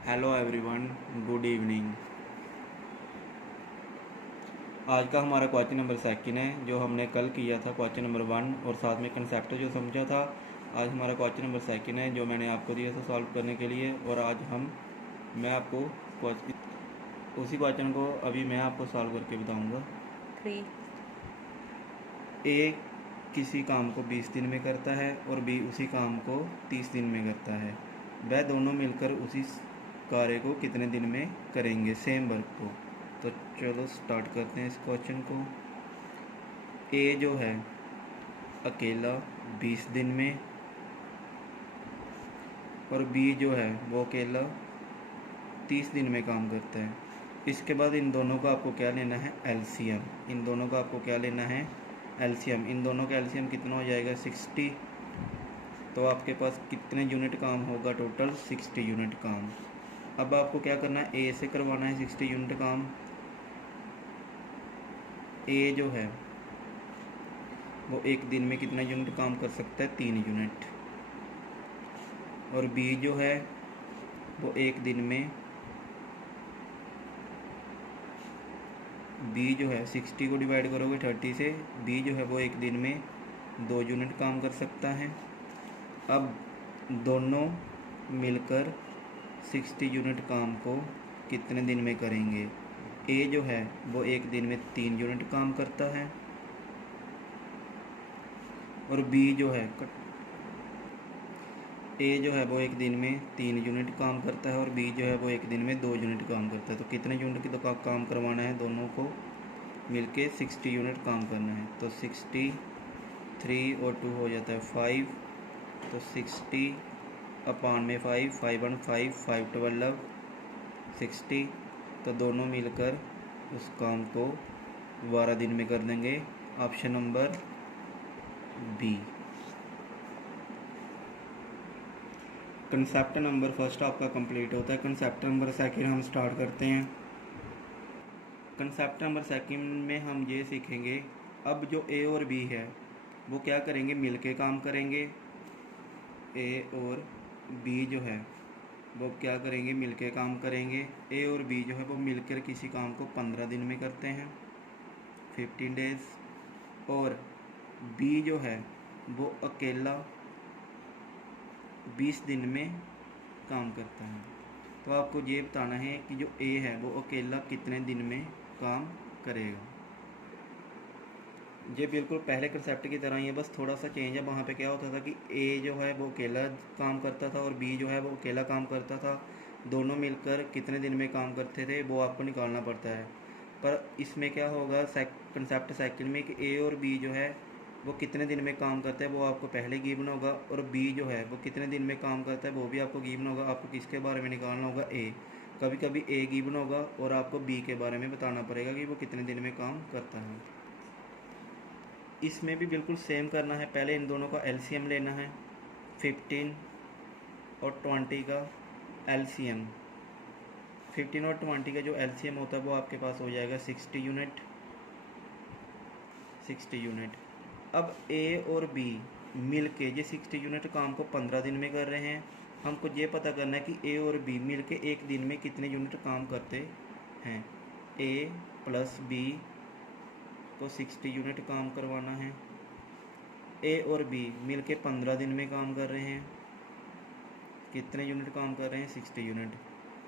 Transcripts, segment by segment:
Hello everyone, good evening. आज का हमारा क्वेश्चन नंबर सेकंड है जो हमने कल किया था क्वेश्चन नंबर वन और साथ में कंसेप्ट जो समझा था। आज हमारा क्वेश्चन नंबर सेकंड है जो मैंने आपको दिया था सॉल्व करने के लिए। और आज मैं आपको उसी क्वेश्चन को अभी मैं आपको सॉल्व करके बताऊंगा। 3 ए किसी काम को 20 दिन में करता है और बी उसी काम को 30 दिन में करता है। वह दोनों मिलकर उसी कार्य को कितने दिन में करेंगे, सेम वर्क को। तो चलो स्टार्ट करते हैं इस क्वेश्चन को। ए जो है अकेला 20 दिन में और बी जो है वो अकेला 30 दिन में काम करता है। इसके बाद इन दोनों का आपको क्या लेना है, एलसीएम। इन दोनों का आपको क्या लेना है, एलसीएम। इन दोनों का एलसीएम कितना हो जाएगा, 60। तो आपके पास कितने यूनिट काम होगा, टोटल 60 यूनिट काम। अब आपको क्या करना है, ए से करवाना है 60 यूनिट काम। ए जो है वो एक दिन में कितना यूनिट काम कर सकता है, 3 यूनिट। और बी जो है वो एक दिन में, बी जो है 60 को डिवाइड करोगे 30 से, बी जो है वो एक दिन में 2 यूनिट काम कर सकता है। अब दोनों मिलकर 60 यूनिट काम को कितने दिन में करेंगे। ए जो है वो एक दिन में 3 यूनिट काम करता है और बी जो है ए जो है वो एक दिन में 3 यूनिट काम करता है और बी जो है वो एक दिन में 2 यूनिट काम करता है। तो कितने यूनिट की काम करवाना है, दोनों को मिलके 60 यूनिट काम करना है। तो 60, 3 और 2 हो जाता है 5। तो 60 अपान में 5, 5 1 5, 5 12 60। तो दोनों मिलकर उस काम को 12 दिन में कर देंगे। Option number B. Concept number first आपका कंप्लीट होता है। कंसेप्ट नंबर सेकंड हम स्टार्ट करते हैं। कंसेप्ट नंबर सेकंड में हम ये सीखेंगे, अब जो ए और बी है वो क्या करेंगे, मिल के काम करेंगे। ए और बी जो है वो क्या करेंगे, मिल के काम करेंगे। ए और बी जो है वो मिलकर किसी काम को 15 दिन में करते हैं, 15 डेज। और बी जो है वो अकेला 20 दिन में काम करता है। तो आपको ये बताना है कि जो ए है वो अकेला कितने दिन में काम करेगा। ये बिल्कुल पहले कंसेप्ट की तरह ही है, बस थोड़ा सा चेंज है। वहाँ पे क्या होता था कि ए जो है वो अकेला काम करता था और बी जो है वो अकेला काम करता था। दोनों मिलकर कितने दिन में काम करते थे वो आपको निकालना पड़ता है। पर इसमें क्या होगा, कंसेप्ट सेकंड में, कि ए और बी जो है वो कितने दिन में काम करता है वो आपको पहले गिवन होगा, और बी जो है वो कितने दिन में काम करता है वो भी आपको गिवन होगा। आपको किसके बारे में निकालना होगा, ए। कभी कभी ए गिवन होगा और आपको बी के बारे में बताना पड़ेगा कि वो कितने दिन में काम करता है। इसमें भी बिल्कुल सेम करना है। पहले इन दोनों का एलसीएम लेना है, 15 और 20 का एलसीएम। 15 और 20 का जो एलसीएम होता है वो आपके पास हो जाएगा 60 यूनिट, 60 यूनिट। अब ए और बी मिल के ये 60 यूनिट काम को 15 दिन में कर रहे हैं। हमको ये पता करना है कि ए और बी मिल के एक दिन में कितने यूनिट काम करते हैं। ए प्लस बी को 60 यूनिट काम करवाना है। ए और बी मिल के 15 दिन में काम कर रहे हैं। कितने यूनिट काम कर रहे हैं, 60 यूनिट।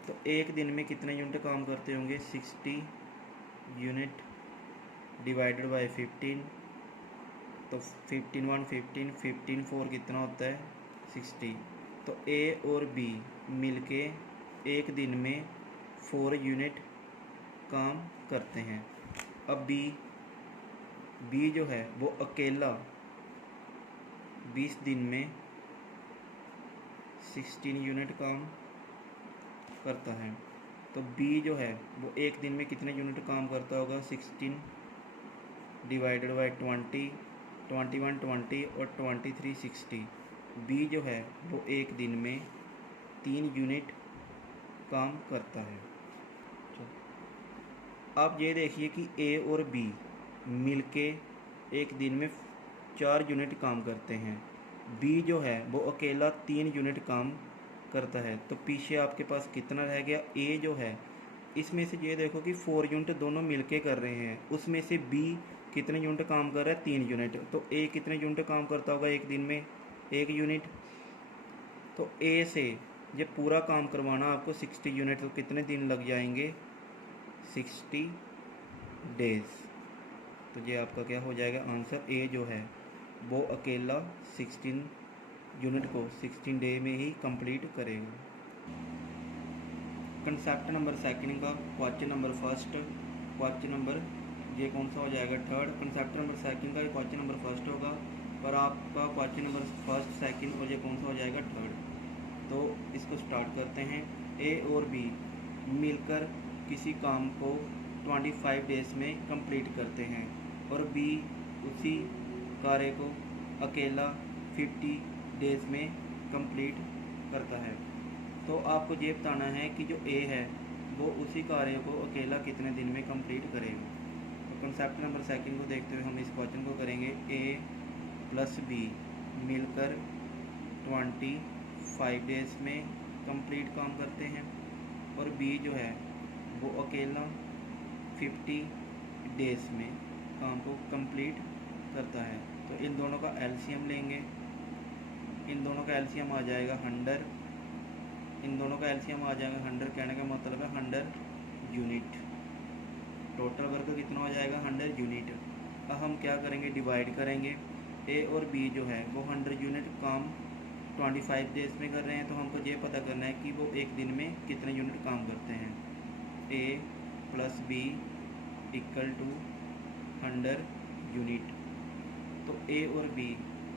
तो एक दिन में कितने यूनिट काम करते होंगे, 60 यूनिट डिवाइडेड बाय 15। तो 15 1 15, 15 4 कितना होता है, 60। तो ए और बी मिलके एक दिन में 4 यूनिट काम करते हैं। अब बी जो है वो अकेला 20 दिन में 16 यूनिट काम करता है। तो बी जो है वो एक दिन में कितने यूनिट काम करता होगा, 16 डिवाइडेड बाई 20, 21 20 और 23 60। बी जो है वो एक दिन में 3 यूनिट काम करता है। आप ये देखिए कि ए और बी मिलके एक दिन में 4 यूनिट काम करते हैं। बी जो है वो अकेला 3 यूनिट काम करता है। तो पीछे आपके पास कितना रह गया, ए जो है इसमें से ये देखो कि 4 यूनिट दोनों मिलके कर रहे हैं, उसमें से बी कितने यूनिट काम कर रहा है, 3 यूनिट। तो ए कितने यूनिट काम करता होगा एक दिन में, 1 यूनिट। तो ए से ये पूरा काम करवाना आपको 60 यूनिट, तो कितने दिन लग जाएंगे, 60 डेज़। तो ये आपका क्या हो जाएगा आंसर, ए जो है वो अकेला 16 यूनिट को 16 डे में ही कंप्लीट करेगा। कंसेप्ट नंबर सेकंड का question number first, question number ये कौन सा हो जाएगा, थर्ड। कंसेप्ट नंबर सेकंड का क्वेश्चन नंबर फर्स्ट होगा, पर आपका क्वेश्चन नंबर फर्स्ट सेकंड और ये कौन सा हो जाएगा, थर्ड। तो इसको स्टार्ट करते हैं। ए और बी मिलकर किसी काम को 25 डेज़ में कंप्लीट करते हैं और बी उसी कार्य को अकेला 50 डेज़ में कंप्लीट करता है। तो आपको ये बताना है कि जो ए है वो उसी कार्य को अकेला कितने दिन में कंप्लीट करेगा। तो कंसेप्ट नंबर सेकंड को देखते हुए हम इस क्वेश्चन को करेंगे। ए प्लस बी मिलकर 25 डेज़ में कंप्लीट काम करते हैं और बी जो है वो अकेला 50 डेज़ में काम को कंप्लीट करता है। तो इन दोनों का एलसीएम लेंगे, इन दोनों का एलसीएम आ जाएगा 100, इन दोनों का एलसीएम आ जाएगा 100, कहने का मतलब है 100 यूनिट। टोटल वर्क कितना हो जाएगा, 100 यूनिट। अब हम क्या करेंगे, डिवाइड करेंगे। ए और बी जो है वो 100 यूनिट काम 25 डेज़ में कर रहे हैं, तो हमको ये पता करना है कि वो एक दिन में कितने यूनिट काम करते हैं। A plus B equal to 100 unit. तो ए और बी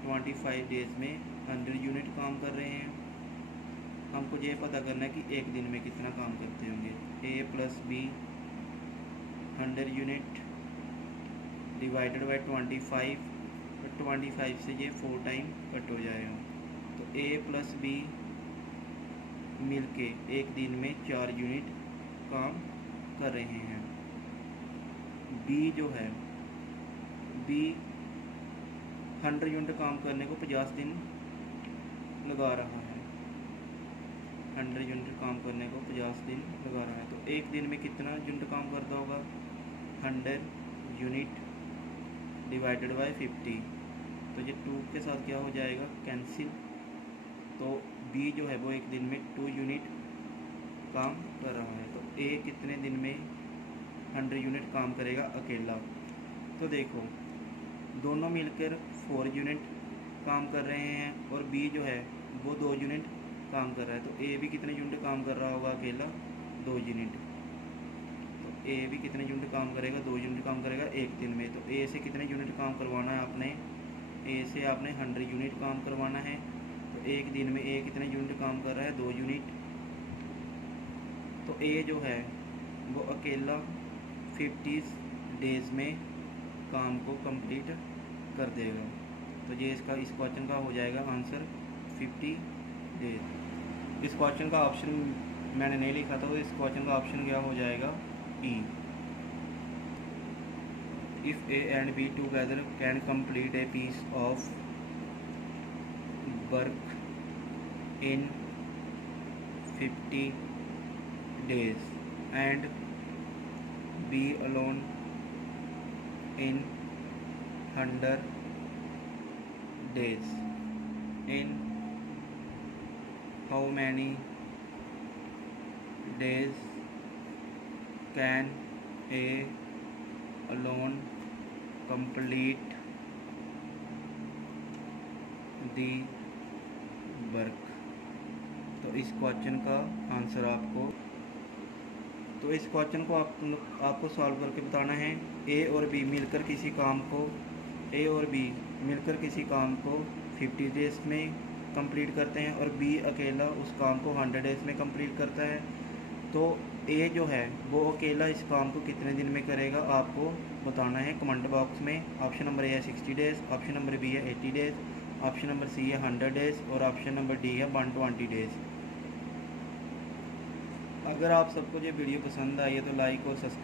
25 डेज़ में 100 यूनिट काम कर रहे हैं। हमको ये पता करना है कि एक दिन में कितना काम करते होंगे। A plus B 100 unit divided by 25, तो 25 से ये 4 टाइम कट हो जाएगा। तो ए प्लस बी मिलके एक दिन में 4 यूनिट काम कर रहे हैं। बी जो है बी 100 यूनिट काम करने को 50 दिन लगा रहा है, 100 यूनिट काम करने को 50 दिन लगा रहा है। तो एक दिन में कितना यूनिट काम करता होगा, 100 यूनिट डिवाइडेड बाय 50। तो ये 2 के साथ क्या हो जाएगा, कैंसिल। तो बी जो है वो एक दिन में 2 यूनिट काम कर रहा है। तो ए कितने दिन में 100 यूनिट काम करेगा अकेला। तो देखो दोनों मिलकर 4 यूनिट काम कर रहे हैं और बी जो है वो 2 यूनिट काम कर रहा है। तो ए भी कितने यूनिट काम कर रहा होगा अकेला, 2 यूनिट। तो ए भी कितने यूनिट काम करेगा, 2 यूनिट काम करेगा एक दिन में। तो ए से कितने यूनिट काम करवाना है आपने, ए से आपने 100 यूनिट काम करवाना है। तो एक दिन में ए कितने यूनिट काम कर रहा है, 2 यूनिट। तो ए जो है वो अकेला 50 डेज़ में काम को कंप्लीट कर देगा। तो ये इसका इस क्वेश्चन का हो जाएगा आंसर 50 डेज। इस क्वेश्चन का ऑप्शन मैंने नहीं लिखा था, तो इस क्वेश्चन का ऑप्शन क्या हो जाएगा, E. If A and B together can complete a piece of work in 50 days and B alone in 100 days, in how many days can A alone complete the work। तो इस question का answer आपको, तो इस question को आपको solve करके बताना है। ए और बी मिलकर किसी काम को, ए और बी मिलकर किसी काम को 50 डेज़ में कंप्लीट करते हैं और बी अकेला उस काम को 100 डेज़ में कंप्लीट करता है। तो ए जो है वो अकेला इस काम को कितने दिन में करेगा आपको बताना है कमेंट बॉक्स में। ऑप्शन नंबर ए है 60 डेज़, ऑप्शन नंबर बी है 80 डेज़, ऑप्शन नंबर सी है 100 डेज़ और ऑप्शन नंबर डी है 120 डेज़। अगर आप सबको ये वीडियो पसंद आई है तो लाइक और सब्सक्राइब